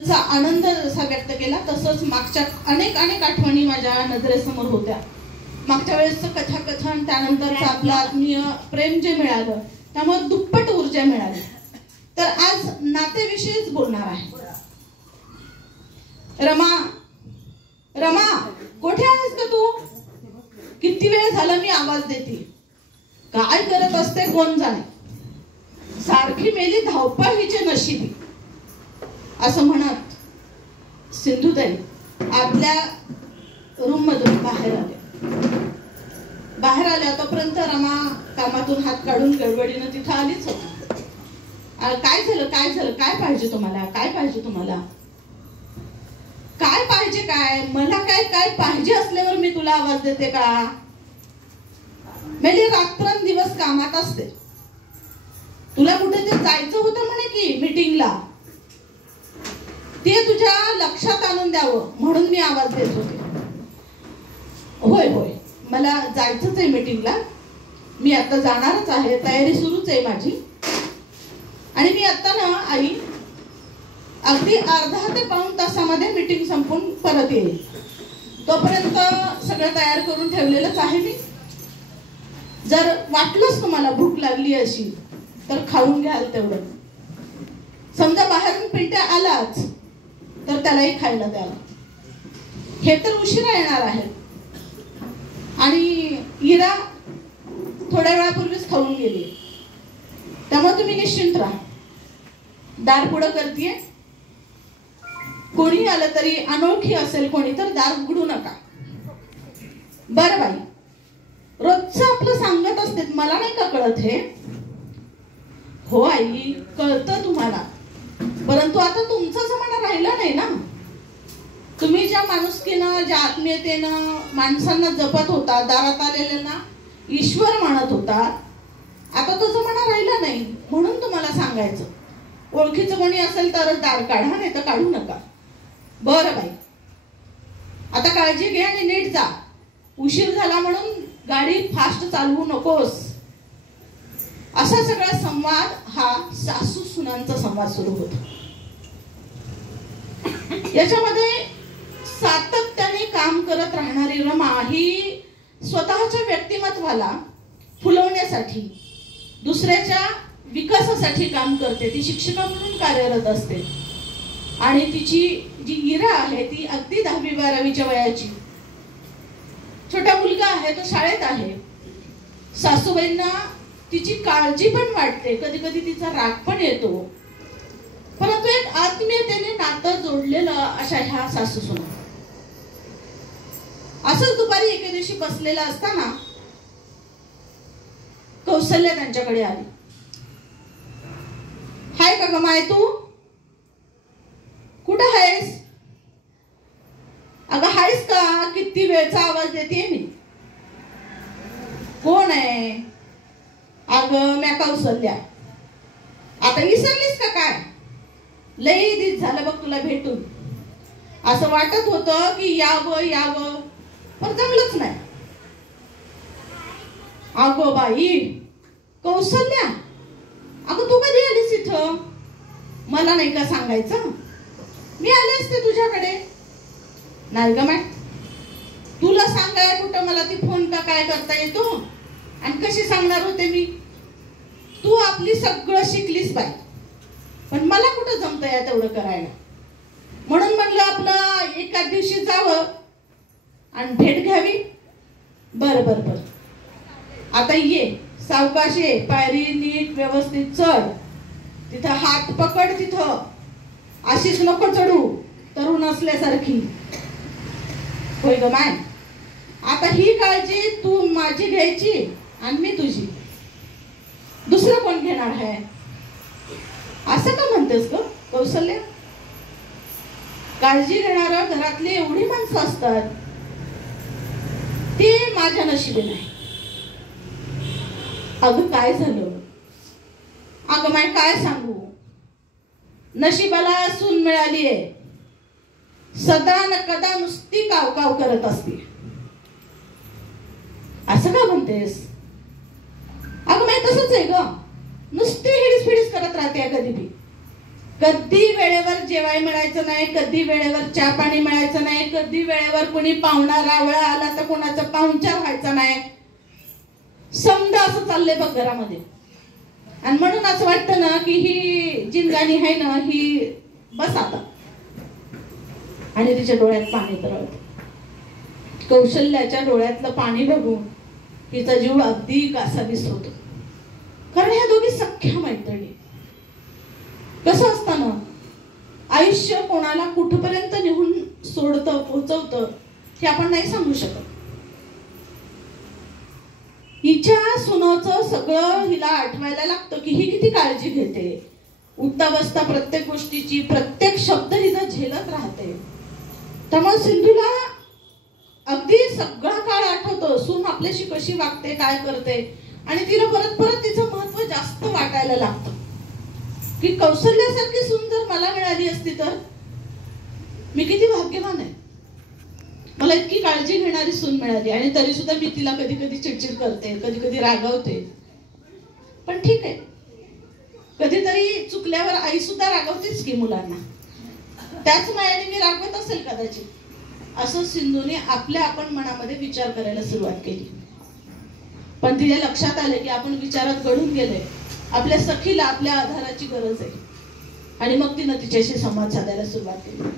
चा आनंद जसा व्यक्त केला तसंच मागच्या अनेक आठवणी माझ्या नजरेसमोर होत्या. मागच्या वेळेसचं कथाकथन, त्यानंतरचं आपलं आत्मीय प्रेम जे मिळालं त्यामुळे दुप्पट ऊर्जा मिळाली. तर आज नातेविषयीच बोलणार आहे. रमा, रमा कुठे आहेस का तू? किती वेळ झाला मी आवाज देते, काय करत असते कोण जाणे. सारखी मेली धावपळ हिचे नशिबी, असं म्हणत सिंधुताई आपल्या रूम मधून बाहेर आल्या. तोपर्यंत रमा कामातून हात काढून गडबडीनं तिथं आलीच होती. काय झालं, काय पाहिजे तुम्हाला, काय पाहिजे तुम्हाला, काय पाहिजे, काय मला काय पाहिजे असल्यावर मी तुला आवाज देते का? म्हणजे रात्रंदिवस कामात असते. तुला कुठे ते जायचं होतं म्हणे की मीटिंगला, ते तुझ्या लक्षात आणून द्यावं म्हणून मी आवाज देत होते. होय मला जायचंच आहे मीटिंगला, मी आता जाणारच आहे, तयारी सुरूच आहे माझी. आणि मी आता ना आई अगदी अर्धा ते पाऊण तासामध्ये मीटिंग संपून परत येईल. तोपर्यंत सगळं तयार करून ठेवलेलंच आहे मी. जर वाटलंच तुम्हाला भूक लागली अशी तर खाऊन घ्याल तेवढं. समजा बाहेरून पिंट्या आलाच तर त्यालाही खायला द्याल. हे तर उशिरा येणार आहेत आणि इरा थोड्या वेळापूर्वीच खाऊन गेली, त्यामुळे तुम्ही निश्चिंत राहा. दार पुढं करतीये, कोणी आलं तरी अनोळखी असेल कोणी तर दार उघडू नका. बरं बाई, रोजचं आपलं सांगत असते, मला नाही का कळत हे? हो आई कळतं तुम्हाला, परंतु आता तुमचा जमाना राहिला नाही ना. तुम्ही ज्या माणुसकीनं, ज्या आत्मीयतेनं माणसांना जपत होता, दारात आलेल्यांना ईश्वर मानत होता, आता तो जमाना राहिला नाही. म्हणून तुम्हाला सांगायचं, ओळखीचं कोणी असेल तरच दार काढा, नाही तर काढू नका. बरं बाई, आता काळजी घे आणि नीट जा. उशीर झाला म्हणून गाडी फास्ट चालवू नकोस. असा सगळा संवाद हा सासू सुनांचा संवाद सुरू होतो. याच्यामध्ये सातत्याने काम करत राहणारी रमा ही स्वतःच्या व्यक्तिमत्वाला फुलवण्यासाठी, दुसऱ्याच्या विकासासाठी काम करते. ती शिक्षिका म्हणून कार्यरत असते आणि तिची जी इरा आहे ती अगदी 10वी-12वीच्या वयाची. छोटा मुलगा आहे, तो शाळेत आहे. सासूबाईंना तिची काळजी पण वाटते, कधी कधी तिचा राग पण येतो, परंतु एक आत्मीयतेने नातं जोडलेलं अशा ह्या सासू सुना. असंच दुपारी एके दिवशी बसलेला असताना कौशल्या त्यांच्याकडे आली. हाय का ग माय, तू कुठं आहेस? अगं हायस का? किती वेळचा आवाज देते मी. कोण आहे? अगं म्या कौशल्या. आता विसरलीस का काय? लई दिवस झालं बघ तुला भेटून. असं वाटत होतं की यावं पण जमलंच नाही. अगं बाई कौशल्या, अगं तू कधी आलीस इथं? मला नाही का सांगायचं? मी आले असते तुझ्याकडे. नाही ग मॅ, तुला सांगाय कुठं मला ती फोन का काय करता येतो? आणि कशी सांगणार होते मी? तू आपली सगळं शिकलीस बाई, पण मला कुठं जमतं या तेवढं करायला. म्हणून म्हणलं आपलं एका दिवशी जावं आणि भेट घ्यावी. बर आता ये, सावकाश ये, पायरी नीट व्यवस्थित चढ. तिथं हात पकड, तिथं अशीच नको चढू तरुण असल्यासारखी. होय ग माय, आता ही काळजी तू माझी घ्यायची आणि मी तुझी. दुसरं कोण घेणार आहे? असं का म्हणतेस ग कौशल्या? काळजी घेणार घरातली एवढी माणसं असतात, ते माझ्या नशिबी नाही. अगं काय झालं? अगं माय काय सांगू, नशिबाला सून मिळालीये, सदा न कदा नुसती काव करत असते. असं का म्हणतेस? अगं माय तसंच आहे ग, नुसती हिडीस फिडीस करत राहते कधी बी. कधी वेळेवर जेवाय मिळायचं नाही, कधी वेळेवर चहा पाणी मिळायचं नाही, कधी वेळेवर कोणी पाहुणा रावळा आला तर कोणाचा पाहुणचार व्हायचा नाही. समजा असं चाललंय बघ घरामध्ये. आणि म्हणून असं वाटतं ना की ही जिंगाणी आहे ना ही बस आता. आणि तिच्या डोळ्यात पाणी तरळतं. कौशल्याच्या डोळ्यातलं पाणी बघून तिचा जीव अगदी कासावीस होतो. कारण ह्या दोघी सख्या मैत्रिणी. कसं असतं ना, आयुष्य कोणाला कुठपर्यंत निघून सोडतं पोहोचवतं हे आपण नाही सांगू शकत. हिच्या सुनोचं सगळं हिला आठवायला लागतं की ही किती काळजी घेते. उठता बसता प्रत्येक गोष्टीची प्रत्येक शब्द हिचा झेलत राहते. त्यामुळे सिंधूला अगदी सगळा काळ आठवतो सून आपल्याशी कशी वागते, काय करते. आणि तिला परत परत तिचं महत्व जास्त वाटायला लागतं की कौशल्यासारखी सून जर मला मिळाली असती तर मी किती भाग्यवान आहे. मला इतकी काळजी घेणारी सून मिळाली. आणि तरी सुद्धा मी तिला कधी कधी चिडचिड करते, कधी कधी रागावते. पण ठीक आहे, कधीतरी चुकल्यावर आई सुद्धा रागवतेच की मुलांना. त्याच मायाने मी रागवत असेल कदाचित, असं सिंधूने आपल्या आपण मनामध्ये विचार करायला सुरुवात केली. पण तिच्या लक्षात आलं की आपण विचारात गढून गेलोय. आपल्या सखीला आपल्या आधाराची गरज आहे. आणि मग तिनं तिच्याशी संवाद साधायला सुरुवात केली.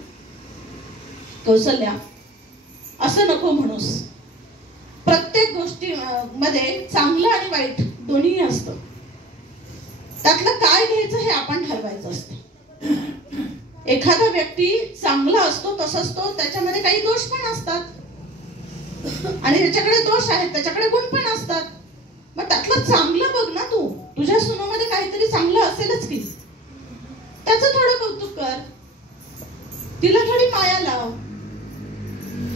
कौशल्या, असं नको म्हणूस. प्रत्येक गोष्टी मध्ये चांगलं आणि वाईट दोन्ही असतं. त्यातलं काय घ्यायचं हे आपण ठरवायचं असतं. एखादा व्यक्ती चांगला असतो तसंच तो त्याच्यामध्ये काही दोष पण असतात. आणि ज्याच्याकडे दोष आहेत त्याच्याकडे गुण पण असतात. मग त्यातलं चांगलं बघ ना तू. तुझ्या सुनामध्ये काहीतरी चांगलं असेलच की. त्याचं थोडं कौतुक कर. तिला थोडी माया लाव.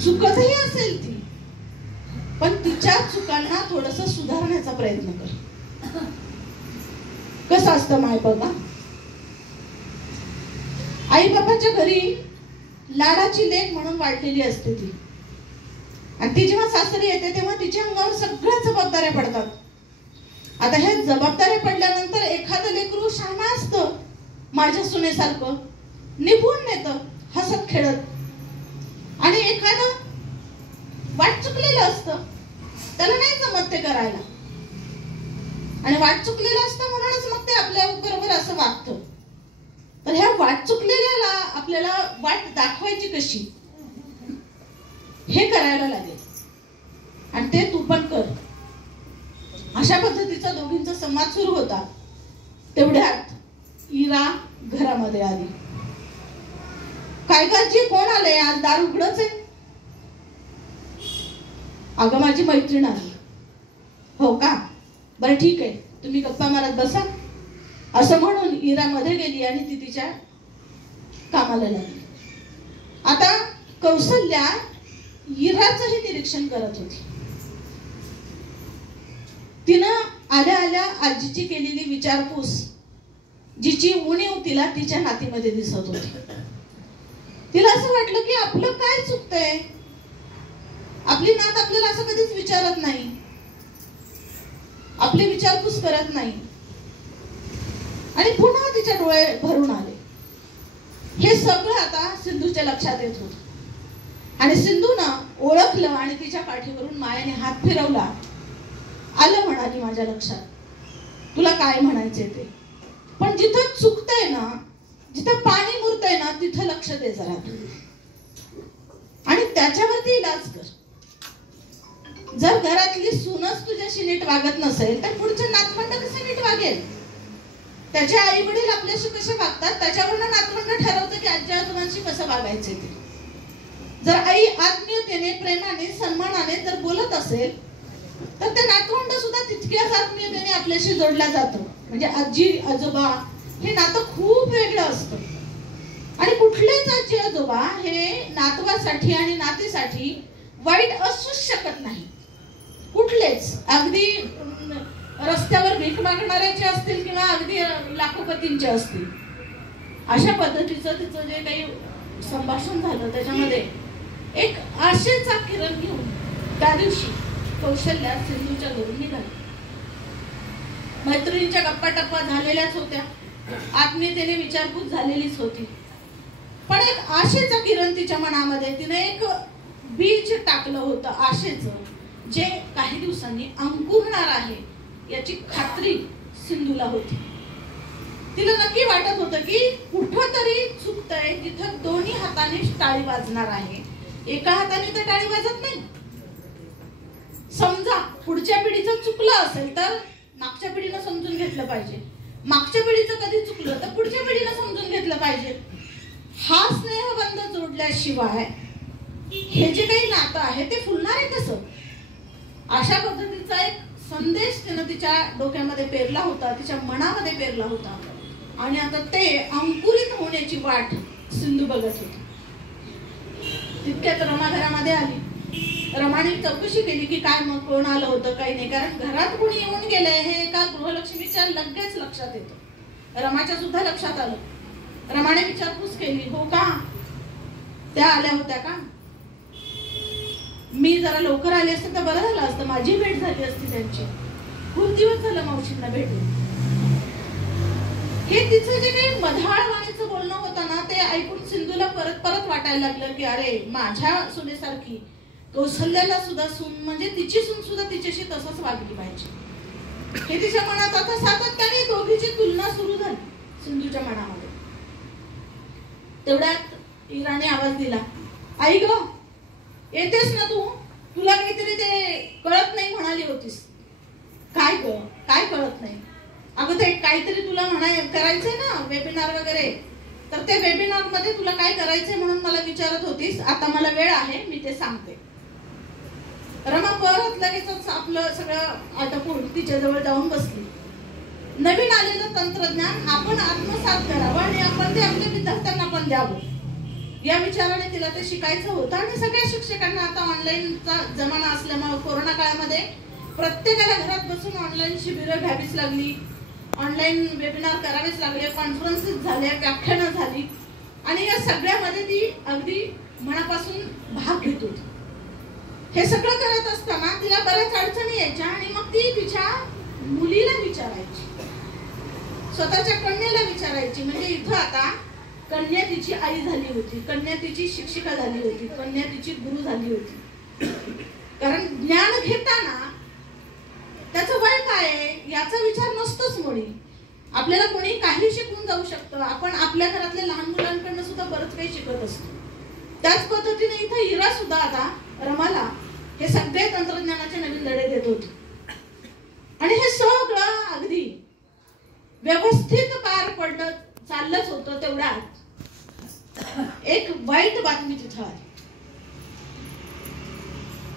चुकतही असेल ती, पण तिच्या चुकांना थोडंसं सुधारण्याचा प्रयत्न कर. कसं असतं माय बघा, आई बाबाच्या घरी लाडाची लेक म्हणून वाढलेली असते ती. आणि ती जेव्हा सासरी येते तेव्हा तिच्या अंगावर सगळ्या जबाबदाऱ्या पडतात. आता ह्या जबाबदाऱ्या पडल्यानंतर एखादं लेकरू शहाणा असतं माझ्या सुनेसारखं, निभून नेतं हसत खेळत. आणि एखादं वाट चुकलेलं असतं, त्याला नाही जमत ते करायला. आणि वाट चुकलेलं असतं म्हणूनच मग ते आपल्या बरोबर असं वागतं. तर ह्या वाट चुकलेल्याला आपल्याला वाट दाखवायची कशी हे करायला लागेल. आणि ते तू पण कर. अशा पद्धतीचा दोघींचा संवाद सुरू होता. तेवढ्यात इरा घरामध्ये आली. काय काळजी, कोण आलंय आज? दार उघडच आहे. अगं माझी मैत्रीण आली. हो का, बरं ठीक आहे, तुम्ही गप्पा मारत बसा. असं म्हणून इरा मध्ये गेली आणि ती तिच्या कामाला लागली. आता कौशल्या इराचंही निरीक्षण करत होती. तिनं आल्या आल्या आजीची केलेली विचारपूस, जिची उणीव तिला तिच्या नातीमध्ये दिसत होती. तिला असं वाटलं की आपलं काय चुकतंय. आपली नात आपल्याला असं कधीच विचारत नाही, आपली विचारपूस करत नाही. आणि पुन्हा तिच्या डोळे भरून आले. हे सगळं आता सिंधूच्या लक्षात येत होतं. आणि सिंधूनं ओळखलं आणि तिच्या पाठीवरून मायाने हात फिरवला. आलं म्हणाली माझ्या लक्षात, तुला काय म्हणायचंय ते. पण जिथं चुकतंय ना, जिथं पाणी मुरतंय ना, तिथं लक्ष दे जरा आणि त्याच्यावरती इलाज कर. जर घरातली सूनच तुझ्याशी नीट वागत नसेल तर पुढचे नातवंड कसे नीट वागेल. त्याचे आई वडील आपल्याशी कसे वागतात त्याच्यावरून नातवंड ठरवतं की आजी आजोबांशी कसं वागायचे ते. जर आई आत्मीयतेने, प्रेमाने, सन्मानाने जर बोलत असेल तर ते नातवंड सुद्धा तितक्याच आत्मीयतेने आपल्याशी जोडला जातो. म्हणजे आजी आजोबा हे नातं खूप वेगळं असतं. आणि कुठलेच आजी आजोबा हे नातवासाठी आणि नातीसाठी वाईट असूच शकत नाही. कुठलेच, अगदी रस्त्यावर भीक मागणाऱ्याचे असतील किंवा अगदी लाखोपतींचे असतील. अशा पद्धतीचं तिचं जे काही संभाषण झालं त्याच्यामध्ये एक आशेचा किरण घेऊन त्या दिवशी कौशल्या सिंधूच्या घरून निघाली. मैत्रिणींच्या गप्पा टप्पा झालेल्याच होत्या. आत्मीयतेने विचारपूस झालेलीच होती. पण एक आशेचा किरण तिच्या मनामध्ये, तिने एक बीज टाकलं होतं आशेचं, जे काही दिवसांनी अंकुरणार आहे याची खात्री सिंधूला होती. तिला नक्की वाटत होतं की कुठंतरी चुकतंय, जिथं दोन्ही हाताने टाळी वाजणार आहे. एका हाताने तर टाळी वाजत नाही. समजा पुढच्या पिढीचं चुकलं असेल तर मागच्या पिढीनं समजून घेतलं पाहिजे. मागच्या पिढीचं कधी चुकलं तर पुढच्या पिढीनं समजून घेतलं पाहिजे. हा स्नेहबंध जोडल्याशिवाय हे जे काही नातं आहे ते फुलणार आहे कसं? अशा पद्धतीचा एक संदेश तिनं तिच्या डोक्यामध्ये पेरला होता, तिच्या मनामध्ये पेरला होता. आणि आता ते अंकुरित होण्याची वाट सिंधू बघत होती. तितक्यात रमा घरामध्ये आली. रमाने चौकशी केली की काय मग कोण आलं होतं काही नाही, कारण घरात कोणी येऊन गेलंय हे एका गृहलक्ष्मीच्या लगेच लक्षात येतं. रमाच्या सुद्धा लक्षात आलं. रमाने विचारपूस केली, हो का, त्या आल्या होत्या का? मी जरा लवकर आले असते तर बरं झालं असतं, माझी भेट झाली असती त्यांची. खूप दिवस झालं मावशींना भेटून. हे तिचं जे काही मधाळवाणीचं बोलणं होतं ना, ते ऐकून सिंधूला परत परत वाटायला लागलं की अरे माझ्या सुनेसारखी कौशल्याला सुद्धा सून म्हणजे तिची सून सुद्धा तिच्याशी तसंच वागली पाहिजे. हे तिच्या मनात आता सातत्याने दोघीची तुलना सुरू झाली सिंधूच्या मनामध्ये. तेवढ्यात इराने आवाज दिला, आई ग येतेस ना तू? तुला काहीतरी ते कळत नाही म्हणाली होतीस. काय ग, काय कळत नाही? अगं ते काहीतरी तुला करायचंय ना वेबिनार वगैरे, तर ते वेबिनार मध्ये तुला काय करायचंय म्हणून मला विचारत होतीस. आता मला वेळ आहे, मी ते सांगते. रमा परत लगेचच आपलं सगळं आटपून तिच्या जवळ जाऊन बसली. नवीन आलेलं तंत्रज्ञान आपण आत्मसात करावं आणि आपण ते आपल्या विद्यार्थ्यांना पण द्यावं या विचाराने तिला ते शिकायचं होतं. आणि सगळ्या शिक्षकांना आता ऑनलाईनचा जमाना असल्यामुळे कोरोना काळामध्ये प्रत्येकाला घरात बसून ऑनलाईन शिबिरं घ्यावीच लागली, ऑनलाईन वेबिनार करावेच लागले, कॉन्फरन्सेस झाल्या, व्याख्यानं झाली. आणि या सगळ्यामध्ये ती अगदी मनापासून भाग घेत होती. हे सगळं करत असताना तिला बऱ्याच अडचणी यायच्या आणि मग ती तिच्या मुलीला विचारायची, स्वतःच्या कन्येला विचारायची. म्हणजे इथं आता कन्या तिची आई झाली होती, कन्या तिची शिक्षिका झाली होती, कन्या तिची गुरु झाली होती. कारण ज्ञान घेताना त्याचं वय काय आहे याचा विचार नसतोच मुळी. आपल्याला कोणी काही शिकून जाऊ शकतं. आपण आपल्या घरातल्या लहान मुलांकडनं सुद्धा बरंच काही शिकत असतो. त्याच पद्धतीने इथं हिरा सुद्धा आता रमाला हे सगळे तंत्रज्ञानाचे नवीन धडे देत होते. आणि हे सगळं अगदी व्यवस्थित पार पडत चाललंच होतं. तेवढ्यात एक वाईट बातमी तिथं आली.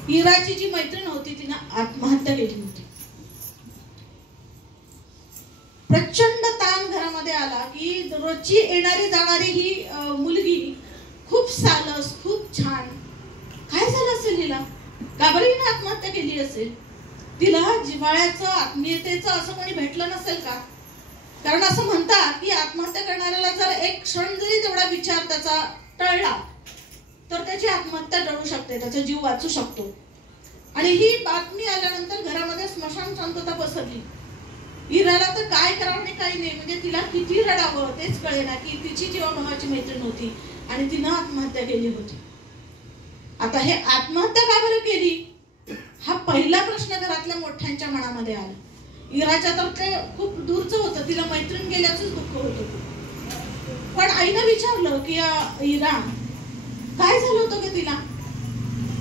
हिराची जी मैत्रीण होती तिनं आत्महत्या केली होती. प्रचंड ताण घरामध्ये आला की रोजची येणारी जाणारी ही मुलगी खूप सालस, खूप छान, काय झालं असेल हिला? का बरं हिने आत्महत्या केली असेल? तिला जिव्हाळ्याचं आत्मीयतेचं असं कोणी भेटलं नसेल का? कारण असं म्हणतात की आत्महत्या करणाऱ्याला जर एक क्षण जरी तेवढा विचार त्याचा टळला तर त्याची आत्महत्या टळू शकते, त्याचा जीव वाचू शकतो. आणि ही बातमी आल्यानंतर घरामध्ये स्मशान शांतता पसरली. हिराला तर काय करावं आणि काही नाही, म्हणजे तिला किती रडावं तेच कळेना की तिची जीवाभावाची मैत्रीण होती आणि तिनं आत्महत्या केली होती. आता हे आत्महत्या का बरं केली हा पहिला प्रश्न घरातल्या मोठ्यांच्या मनामध्ये आला. हिराच्या तर ते खूप दूरचं होतं, तिला मैत्रीण गेल्याचंच दुःख होतं. पण आईनं विचारलं की हिरा काय झालं होतं ग तिला?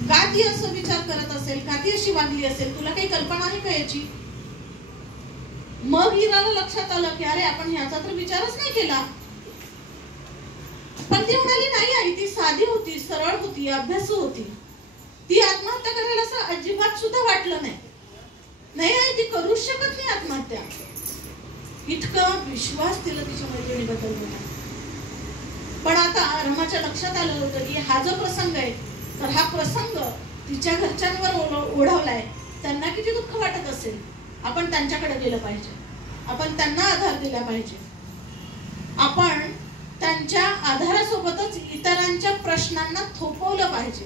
का ती असं विचार करत असेल, का ती अशी वागली असेल, तुला काही कल्पना आहे का याची? मग हिराला लक्षात आलं की अरे आपण ह्याचा तर विचारच नाही केला. पण ती म्हणाली नाही आई, ती साधी होती, सरळ होती, अभ्यासू होती, ती आत्महत्या करायला असं अजिबात सुद्धा वाटलं नाही. नाही आई ती करूच शकत नाही आत्महत्या. इतका विश्वास तिला तिच्या मैत्रिणीबद्दल होता. पण आता रमाच्या लक्षात आलं होतं की हा जो प्रसंग आहे तर हा प्रसंग तिच्या घरच्यांवर ओढवलाय, त्यांना किती दुःख वाटत असेल. आपण त्यांच्याकडे गेलं पाहिजे, आपण त्यांना आधार दिला पाहिजे, आपण त्यांच्या आधारासोबतच इतरांच्या प्रश्नांना थोपवलं पाहिजे.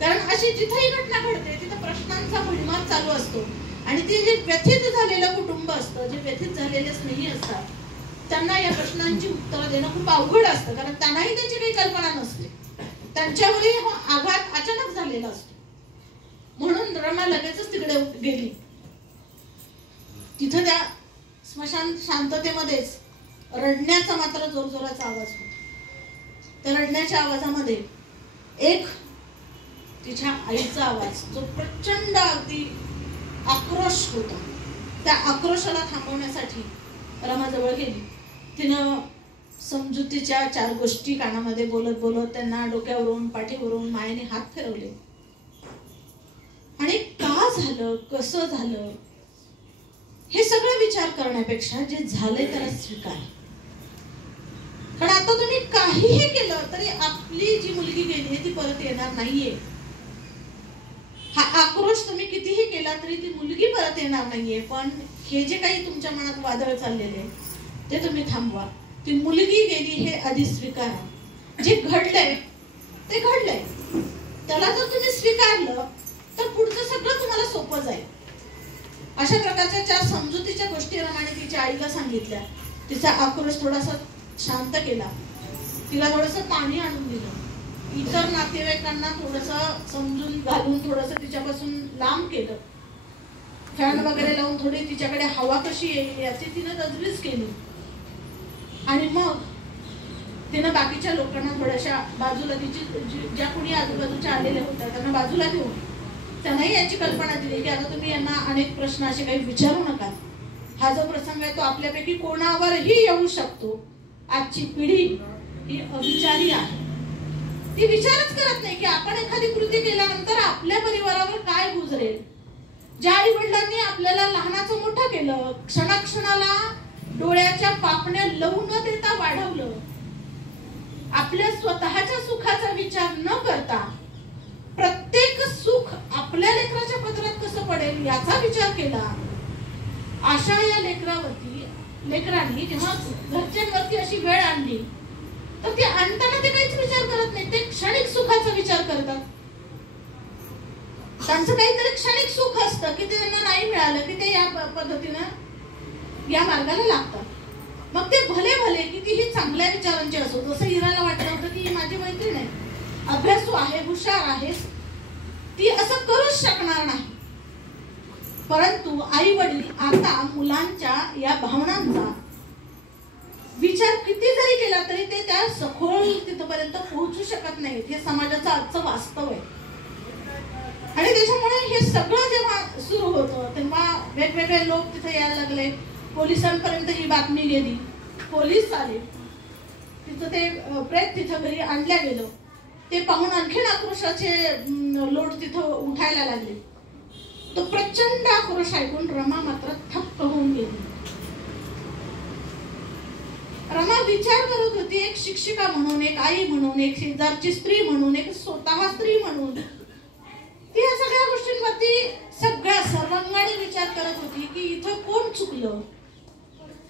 कारण अशी जिथेही घटना घडते तिथे प्रश्नांचा भडीमार चालू असतो. आणि ते जे व्यथित झालेलं कुटुंब असतं, जे व्यथित झालेले स्नेही असतात त्यांना या प्रश्नांची उत्तरं देणं खूप अवघड असतं, कारण त्यांनाही त्याची काही कल्पना नसते. त्यांच्यावरही आघात अचानक झालेला असतो. म्हणून रमा लगेचच तिकडे गेली. तिथं त्या स्मशान शांततेमध्येच रडण्याचा मात्र जोरजोराचा आवाज होता. त्या रडण्याच्या आवाजामध्ये एक तिच्या आईचा आवाज, जो प्रचंड अगदी आक्रोश होता, त्या आक्रोशाला थांबवण्यासाठी रमा जवळ गेली. तिनं समजुतीच्या 4 गोष्टी कानामध्ये बोलत बोलत त्यांना डोक्यावरून पाठीवरून मायेने हात फिरवले. आणि का झालं, कसं झालं, हे सगळं विचार करण्यापेक्षा जे झालंय त्याला स्वीकार. कारण आता तुम्ही काहीही केलं तरी आपली जी मुलगी गेली ती परत येणार नाहीये. हा आक्रोश तुम्ही कितीही केला तरी ती मुलगी परत येणार नाहीये. पण हे जे काही तुमच्या मनात वादळ चाललेले ते तुम्ही थांबवा. ती मुलगी गेली हे आधी स्वीकारा. जे घडलंय ते घडलंय, त्याला जर तुम्ही स्वीकारलं तर पुढचं सगळं तुम्हाला सोपं जाईल. अशा प्रकारच्या 4 समजुतीच्या गोष्टी रमाने तिच्या आईला सांगितल्या. तिचा आक्रोश थोडासा शांत केला. तिला थोडंसं पाणी आणून दिलं. इतर नातेवाईकांना थोडंसं समजून घालून थोडंसं तिच्यापासून लांब केलं. फॅन वगैरे लावून थोडी तिच्याकडे हवा कशी येईल याची तिनं तजवीज केली. आणि मग तिनं बाकीच्या लोकांना थोड्याशा बाजूला, तिची ज्या कोणी आजूबाजूच्या आलेल्या होत्या त्यांना बाजूला घेऊन त्यांनाही याची कल्पना दिली की आता तुम्ही यांना अनेक प्रश्न असे काही विचारू नका. हा जो प्रसंग आहे तो आपल्यापैकी कोणावरही येऊ शकतो. आजची पिढी ही अविचारी आहे. ती विचारच करत नाही की आपण एखादी कृती केल्यानंतर आपल्या परिवारावर काय गुजरेल. ज्या आई वडिलांनी आपल्याला लहानाचं मोठं केलं, क्षणाक्षणाला डोळ्याच्या पापण्या लावू न देता वाढवलं, आपल्या स्वतःच्या सुखाचा विचार न करता प्रत्येक सुख आपल्या लेकराच्या पदरात कसं पडेल याचा विचार केला, अशा या लेकरांनी जेव्हा घरच्यांवरती अशी वेळ आणली तर ते आणताना ते काहीच विचार करत नाही. ते क्षणिक सुखाचा विचार करतात. त्यांचं काहीतरी क्षणिक सुख असतं की ते त्यांना नाही मिळालं की ते या पद्धतीनं या मार्गाला लागतात. मग ते भले भले कितीही चांगल्या विचारांचे असो. जसं इराला वाटलं होतं की ही माझी मैत्रीण आहे, अभ्यासू आहे, हुशार आहे, ती असं करूच शकणार नाही. परंतु आई वडील आता मुलांच्या या भावनांचा विचार किती जरी केला तरी ते त्या सखोल तिथपर्यंत पोहोचू शकत नाहीत. हे समाजाचं आजचं वास्तव आहे. आणि त्याच्यामुळे हे सगळं जेव्हा सुरू होतं तेव्हा वेगवेगळे लोक तिथे यायला लागले. पोलिसांपर्यंत ही बातमी गेली. पोलीस आले. तिथं ते प्रेत तिथं घरी आणल्या गेलं. ते पाहून आणखीन आक्रोशाचे लोट तिथं उठायला लागले. तो प्रचंड आक्रोश ऐकून रमा मात्र थक्क होऊन गेली. रमा विचार करत होती, एक शिक्षिका म्हणून, एक आई म्हणून, एक शेजारची स्त्री म्हणून, एक स्वतः स्त्री म्हणून ती या सगळ्या गोष्टींवरती सगळ्या सर्वांगाने विचार करत होती की इथं कोण चुकलं.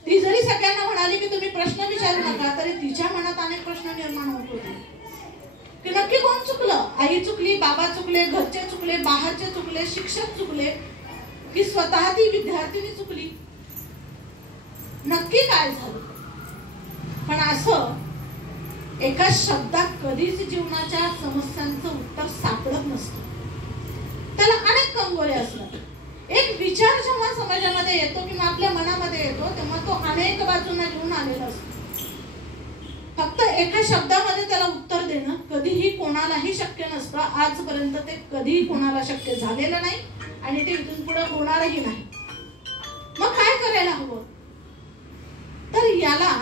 ती जरी सगळ्यांना म्हणाली की तुम्ही प्रश्न विचारू नका तरी तिच्या मनात अनेक प्रश्न निर्माण होत होते की नक्की कोण चुकलं. आई चुकली, बाबा चुकले, घरचे चुकले, बाहेरचे चुकले, शिक्षक चुकले की स्वतः ती विद्यार्थिनी चुकली. नक्की काय झालं. पण असं एका शब्दात कधीच जीवनाच्या समस्यांचं उत्तर सापडत नसतं. त्याला अनेक कंगोरे असतात. एक विचार जेव्हा समाजामध्ये येतो किंवा आपल्या मनामध्ये येतो तेव्हा तो अनेक बाजूंना घेऊन आलेला असतो. फक्त एका शब्दामध्ये त्याला उत्तर देणं कधीही कोणालाही शक्य नसतं. आजपर्यंत ते कधीही कोणाला शक्य झालेलं नाही आणि ते इथून पुढे होणारही नाही. मग काय करायला हवं तर याला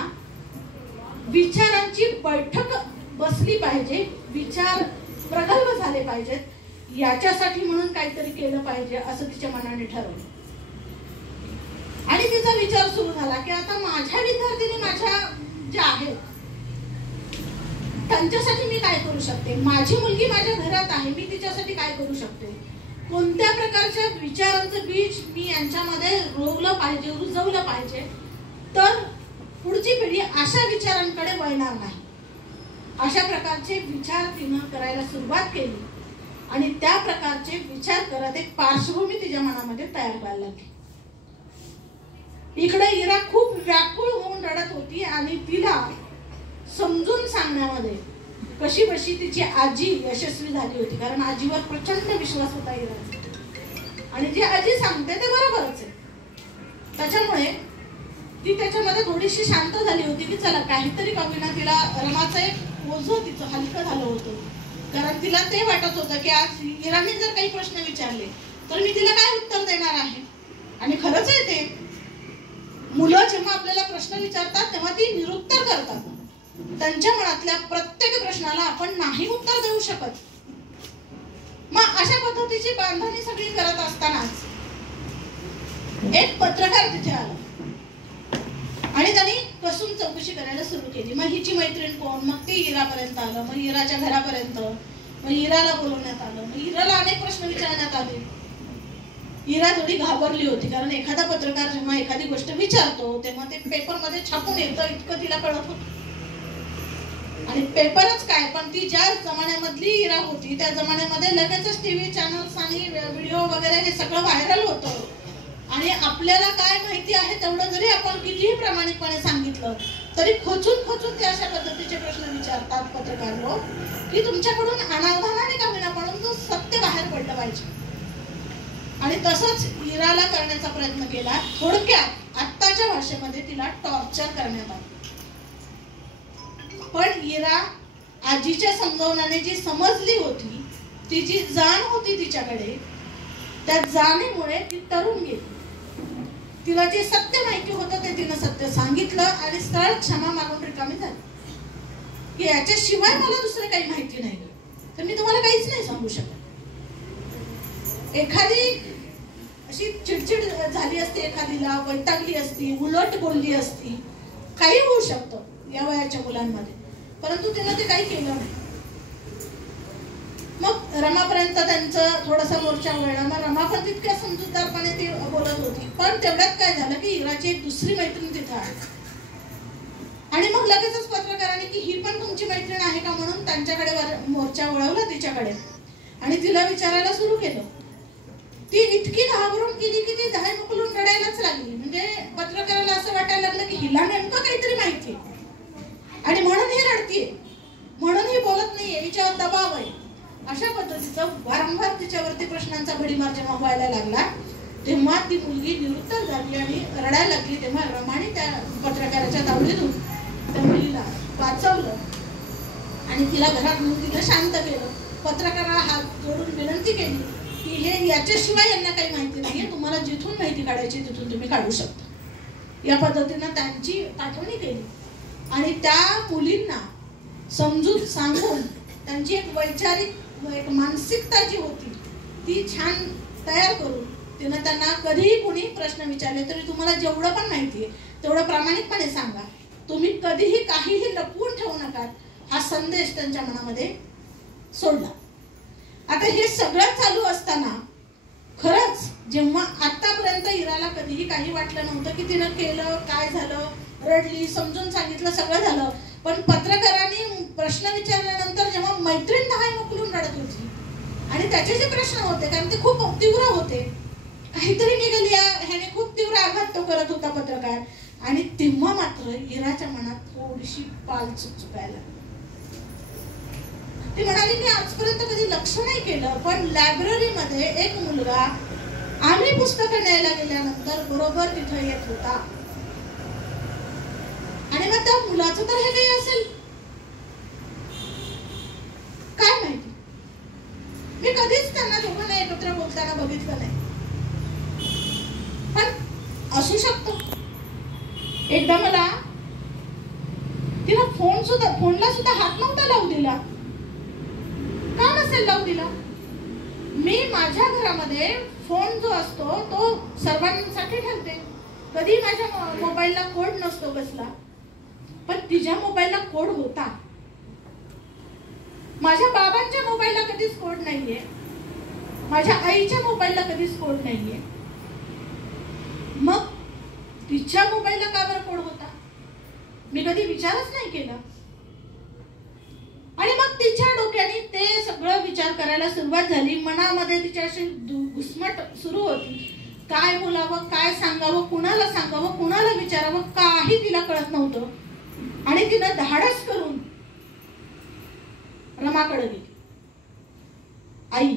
विचारांची बैठक बसली पाहिजे. विचार प्रगल्भ झाले पाहिजेत. याच्यासाठी म्हणून काहीतरी केलं पाहिजे असं तिच्या मनाने ठरवलं. आणि तिचा विचार सुरू झाला की आता माझ्या विद्यार्थिनी माझ्या ज्या आहेत त्यांच्यासाठी मी काय करू शकते. माझी मुलगी माझ्या घरात आहे, मी तिच्यासाठी काय करू शकते. कोणत्या प्रकारच्या विचारांचं बीज मी यांच्यामध्ये रोवलं पाहिजे, रुजवलं पाहिजे तर पुढची पिढी अशा विचारांकडे वळणार नाही. अशा प्रकारचे विचार तिनं करायला सुरुवात केली आणि त्या प्रकारचे विचार करत एक पार्श्वभूमी तिच्या मनामध्ये तयार व्हायला लागली. इकडे इरा खूप व्याकुळ होऊन रडत होती आणि तिला समजून सांगण्यामध्ये कशी बशी तिची आजी यशस्वी झाली होती, कारण आजीवर प्रचंड विश्वास होता इराचा आणि जे आजी सांगते ते बरोबरच आहे. त्याच्यामुळे ती त्याच्यामध्ये थोडीशी शांत झाली होती की चला काहीतरी कमी ना तिला रमाचं एक ओझं तिचं हलकं झालं होतं, कारण तिला ते वाटत होतं की आज इराने जर काही प्रश्न विचारले तर मी तिला काय उत्तर देणार आहे. आणि खरंच आहे ते, मुलं जेव्हा आपल्याला प्रश्न विचारतात तेव्हा ती निरुत्तर करतात. त्यांच्या मनातल्या प्रत्येक प्रश्नाला आपण नाही उत्तर देऊ शकत. मग अशा पद्धतीची बांधणी सगळी करत असतानाच एक पत्रकार तिथे आला आणि त्यांनी कसून चौकशी करायला सुरू केली. मग हिची मैत्रीण कोण, मग ती इरापर्यंत आलं, मग इराच्या घरापर्यंत, मग इराला बोलवण्यात आलं, मग इराला अनेक प्रश्न विचारण्यात आले. इरा थोडी घाबरली होती, कारण एखादा पत्रकार जेव्हा एखादी गोष्ट विचारतो तेव्हा ते पेपरमध्ये छापून येतं इतकं तिला कळत होतं. आणि पेपरच काय, पण ती ज्या जमान्यामधली इरा होती त्या जमान्यामध्ये लगेचच टीव्ही चॅनल्स आणि व्हिडिओ वगैरे हे सगळं व्हायरल होतं. आणि आपल्याला काय माहिती आहे तेवढं जरी आपण कितीही प्रामाणिकपणे सांगितलं तरी खोचून खोचून ते अशा पद्धतीचे प्रश्न विचारतात पत्रकार लोक की तुमच्याकडून अनावधानाने का होईना पण सत्य बाहेर पडलं पाहिजे. आणि तसंच इराला करण्याचा प्रयत्न केला. थोडक्यात आत्ताच्या भाषेमध्ये तिला टॉर्चर करण्यात आलं. पण इरा आजीच्या समजावण्याने जी समजली होती, ती जी जाण होती तिच्याकडे, त्या जाणीमुळे ती तरुण गेली. तिला जे सत्य माहिती होतं ते तिनं सत्य सांगितलं आणि सरळ क्षमा मागून रिकामी झाली की याच्याशिवाय मला दुसरं काही माहिती नाही, तर मी तुम्हाला काहीच नाही सांगू शकत. एखादी अशी चिडचिड झाली असते, एखादीला वैतागली असती, उलट बोलली असती, काही होऊ शकतं या वयाच्या मुलांमध्ये, परंतु तिनं ते काही केलं नाही. मग रमापर्यंत त्यांचं थोडासा मोर्चा वळला. मग रमा पण तितक्या समजूतदारपणे ती बोलत होती. पण तेवढ्यात काय झालं की इराची एक दुसरी मैत्रीण तिथे आली आणि मग लगेचच पत्रकारांनी की ही पण तुमची मैत्रीण आहे का म्हणून त्यांच्याकडे मोर्चा वळवला तिच्याकडे आणि तिला विचारायला सुरू केलं. ती इतकी घाबरून गेली की ती धाय मुकलून रडायलाच लागली. म्हणजे पत्रकाराला असं वाटायला लागलं की हिला नेमकं काहीतरी माहिती आणि म्हणून ही रडतीये, म्हणून ही बोलत नाहीये, हिच्यावर दबाव आहे. अशा पद्धतीचं वारंवार तिच्यावरती प्रश्नांचा भडीमार जेव्हा व्हायला लागला तेव्हा ती मुलगी निरुत्तर झाली आणि रडायला लागली. तेव्हा रमाने त्या पत्रकाराच्या तावडीतून त्या मुलीला वाचवलं आणि तिला घरात नेऊन तिला शांत केलं. पत्रकाराला हात जोडून विनंती केली की हे याच्याशिवाय यांना काही माहिती नाहीये, तुम्हाला जिथून माहिती काढायची तिथून तुम्ही काढू शकता. या पद्धतीनं त्यांची आठवणी केली आणि त्या मुलींना समजून सांगून त्यांची एक वैचारिक एक मानसिकता जी होती ती छान तयार करून तिनं त्यांना कधीही कोणी प्रश्न विचारले तरी तुम्हाला जेवढं पण माहिती आहे तेवढं प्रामाणिकपणे सांगा, तुम्ही कधीही काहीही लपवून ठेवू नका, हा संदेश त्यांच्या मनामध्ये सोडला. आता हे सगळं चालू असताना खरंच जेव्हा आतापर्यंत इराला कधीही काही वाटलं नव्हतं की तिनं केलं, काय झालं, रडली, समजून सांगितलं, सगळं झालं. पण पत्रकारांनी प्रश्न विचारल्यानंतर जेव्हा मैत्रीण दहाय मोकलून रडत होती आणि त्याचे जे प्रश्न होते कारण ते खूप तीव्र होते, काहीतरी निघाली ह्याने खूप तीव्र आघात तो करत होता पत्रकार, आणि तेव्हा मात्र इराच्या मनात थोडीशी पाल चुकायला. ती म्हणाली मी आजपर्यंत कधी लक्ष नाही केलं पण लायब्ररीमध्ये एक मुलगा आम्ही पुस्तकं न्यायला गेल्यानंतर बरोबर तिथे येत होता आणि मग त्या मुलाचं तर हे काही असेल काय माहिती. मी कधीच त्यांना दोघांना एकत्र बोलताना बघितलं नाही, पण असू शकतो. एकदा मला तिला फोनला सुद्धा हात नव्हता लावू दिला. का नसेल लावू दिला? मी माझ्या घरामध्ये फोन जो असतो तो सर्वांसाठी ठेवते. कधी माझ्या मोबाईलला कोड नसतो बसला, पण तिच्या मोबाईलला कोड होता. माझ्या बाबांच्या मोबाईलला कधीच कोड नाहीये, माझ्या आईच्या मोबाईलला कधीच कोड नाहीये. मग तिच्या मोबाईलला का बरं कोड होता? मी कधी विचारच नाही केला. आणि मग तिच्या डोक्याने ते सगळं विचार करायला सुरुवात झाली. मनामध्ये तिच्या अशी घुसमट सुरू होती काय बोलावं, काय सांगावं, कुणाला सांगावं, कुणाला विचारावं, काही तिला कळत नव्हतं. आणि तिनं धाडस करून रमाकडे गेली. आई,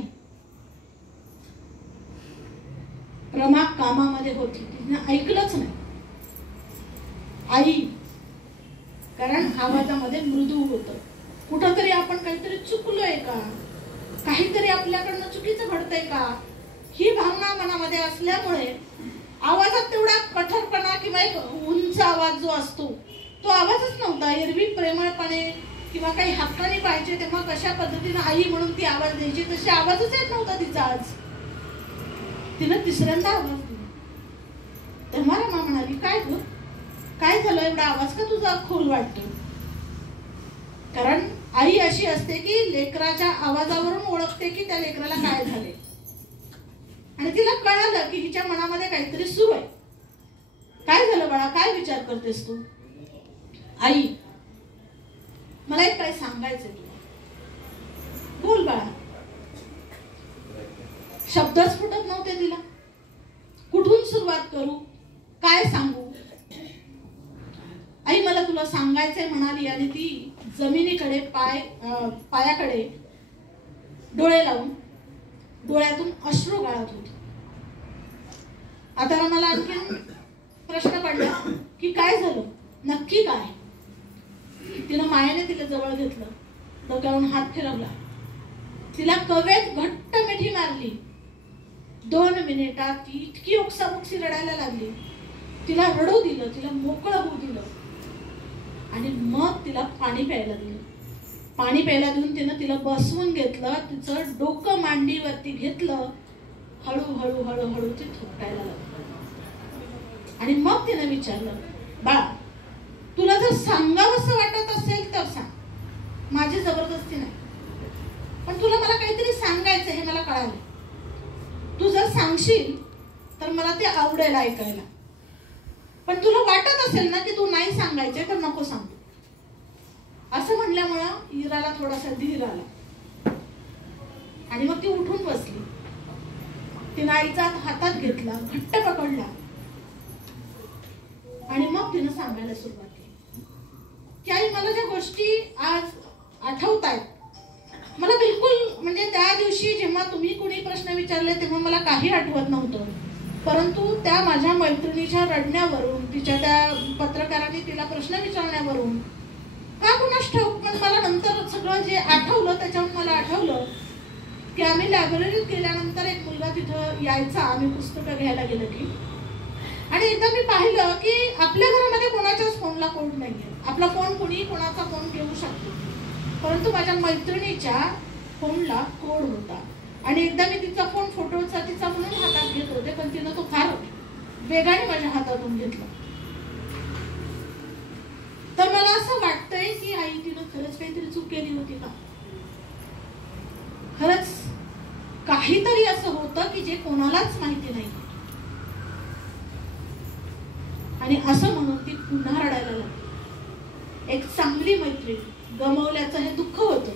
रमा कामामध्ये होती, तिने ऐकलंच नाही. आई, कारण आवाजामध्ये मृदू होतं. कुठंतरी आपण काहीतरी चुकलोय का, काहीतरी आपल्याकडनं चुकीचं घडतंय का, ही भावना मनामध्ये असल्यामुळे आवाजात तेवढा कठोरपणा किंवा एक उंच आवाज जो असतो तो आवाजच नव्हता. एरवी प्रेमळपणे किंवा काही हक्काने पाहिजे तेव्हा कशा पद्धतीने आई म्हणून ती आवाज द्यायची, तशी आवाजच येत नव्हता तिचा. आज तिनं तिसऱ्यांदा आवाज दिला. तेव्हा रमा म्हणाली, काय ग, काय झालं, एवढा आवाज का तुझा खोल वाटतो? कारण आई अशी असते की लेकराच्या आवाजावरून ओळखते की त्या लेकराला काय झाले. आणि तिला कळालं की हिच्या मनामध्ये काहीतरी सुरू आहे. काय झालं बाळा, काय विचार करतेस तू? आई, मला एक काय सांगायचंय तुला. बोल बाळा. शब्दच फुटत नव्हते तिला. कुठून सुरुवात करू, काय सांगू? आई, मला तुला सांगायचंय म्हणाली आणि ती जमिनीकडे पायाकडे डोळे लावून डोळ्यातून अश्रू गाळत होती. आता मला आणखीन प्रश्न पडला की काय झालं, नक्की काय? तिनं मायेने तिला जवळ घेतलं, डोक्यावरून हात फिरवला, तिला कवेत घट्ट मिठी मारली. 2 मिनिटात ती इतकी ओक्साबोक्सी रडायला लागली. तिला रडू दिलं, तिला मोकळं होऊ दिलं आणि मग तिला पाणी प्यायला दिलं. पाणी प्यायला देऊन तिनं तिला बसवून घेतलं, तिचं डोकं मांडीवरती घेतलं. हळूहळू हळूहळू ती थोपटायला लागली. आणि मग तिनं विचारलं, बाळा, तुला जर सांगावंसं वाटत असेल तर सांग, माझी जबरदस्ती नाही. पण तुला मला काहीतरी सांगायचं हे मला कळालं. तू जर सांगशील तर मला ते आवडेल ऐकायला. पण तुला वाटत असेल ना की तू नाही सांगायचे तर नको सांगू. असं म्हणल्यामुळं इराला थोडासा धीर आला आणि मग ती उठून बसली. तिनं आईचा हातात घेतला, घट्ट पकडला आणि मग तिनं सांगायला सुरुवात केली की आई, मला ज्या गोष्टी आज आठवत आहेत, मला बिलकुल म्हणजे त्या दिवशी जेव्हा तुम्ही कुणी प्रश्न विचारले तेव्हा मला काही आठवत नव्हतं. परंतु त्या माझ्या मैत्रिणीच्या रडण्यावरून, तिच्या त्या पत्रकारांनी तिला प्रश्न विचारण्यावरून का कुणास ठाऊक, पण मला नंतर सगळं जे आठवलं त्याच्यावर मला आठवलं की आम्ही लायब्ररीत गेल्यानंतर एक मुलगा तिथं यायचा, आम्ही पुस्तकं घ्यायला गेलं की, आणि एकदा मी पाहिलं की आपल्या घरामध्ये कोणाच्याच फोनला कोड नाहीये. आपला फोन कुणी कोणाचा फोन घेऊ शकतो, परंतु माझ्या मैत्रिणीच्या फोनला कोड होता. आणि एकदा मी तिचा फोन फोटोसाठीचा म्हणून हातात घेत होते, पण तिनं तो फार वेगाने माझ्या हातातून घेतला. तर मला असं वाटतंय की आई, तिनं खरंच काहीतरी चूक केली होती का? खरंच काहीतरी असं होतं की जे कोणालाच माहिती नाही. आणि असं म्हणून ती पुन्हा रडायला लागली. एक चांगली मैत्रीण गमावल्याचं हे दुःख होतं.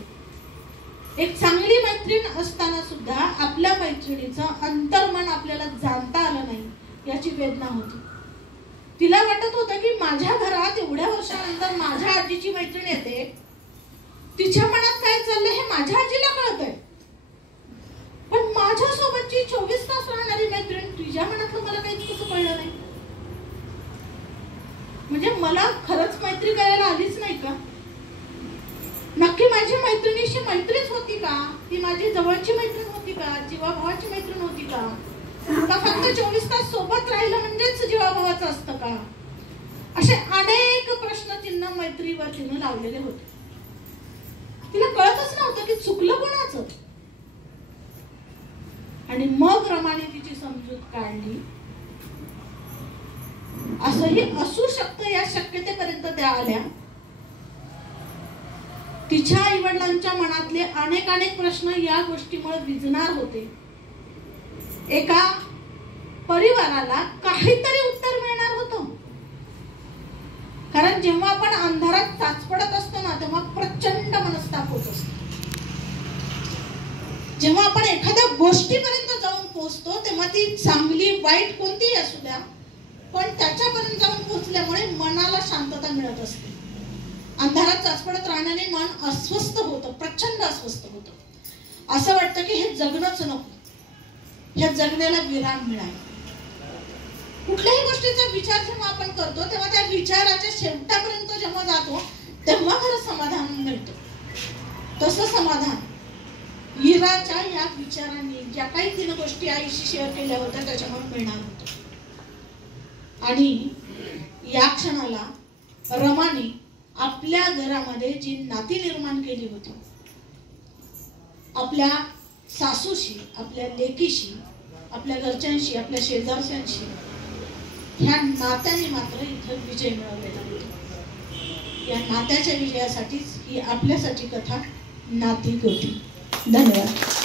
एक चांगली मैत्रीण असताना सुद्धा आपल्या मैत्रिणीचं अंतर्मन आपल्याला जाणता आलं नाही याची वेदना होती. तिला वाटत होतं की माझ्या घरात एवढ्या वर्षानंतर माझ्या आजीची मैत्रीण येते, तिच्या मनात काय चाललंय हे माझ्या आजीला कळतंय, पण माझ्या सोबतची 24 तास राहणारी मैत्रीण तुझ्या मनातलं मला काहीच कसं कळलं नाही. म्हणजे मला खरंच मैत्री करायला आलीच नाही का? नक्की माझी मैत्रिणीशी मैत्रीच होती का? ती माझी जवळची मैत्रीण होती का? जीवाभावाची मैत्रीण होती का? फक्त 24 तास सोबत राहिलं म्हणजेच जीवाभावाचं असतं का? असे अनेक प्रश्नचिन्ह मैत्रीवर तिनं लावलेले होते. तिला कळतच नव्हतं की चुकलं कोणाचं. आणि मग रमाने तिची समजूत काढली. असंही असू शकतं या शक्यतेपर्यंत त्या आल्या. तिच्या आई वडिलांच्या मनातले अनेक प्रश्न या गोष्टीमुळे विझणार होते. एका परिवाराला काहीतरी उत्तर मिळणार होतं. कारण जेव्हा आपण अंधारात चाचपडत असतो ना तेव्हा प्रचंड मनस्ताप होत असतो. जेव्हा आपण एखाद्या गोष्टीपर्यंत जाऊन पोहोचतो तेव्हा ती चांगली वाईट कोणतीही असू द्या, पण त्याच्यापर्यंत जाऊन पोहोचल्यामुळे मनाला शांतता मिळत असते. अंधारात चाचपडत राहण्याने मन अस्वस्थ होतं, प्रचंड अस्वस्थ होतं. असं वाटतं की हे जगणंच नको, ह्या जगण्याला विराम मिळाला. कुठल्याही गोष्टीचा विचार जेव्हा आपण करतो तेव्हा त्या विचाराच्या शेवटापर्यंत जेव्हा जातो तेव्हा खरं समाधान मिळतं. तसं समाधान इराच्या या विचारांनी ज्या काही 3 गोष्टी आईशी शेअर केल्या होत्या त्याच्यामुळे मिळणार होतं. आणि या क्षणाला रमाने आपल्या घरामध्ये जी नाती निर्माण केली होती, आपल्या सासूशी, आपल्या लेकीशी, आपल्या घरच्यांशी, आपल्या शेजारच्यांशी, ह्या नात्याने मात्र इथं विजय मिळवलेला होता. या नात्याच्या विजयासाठीच ही आपल्यासाठी कथा नाती होती. धन्यवाद.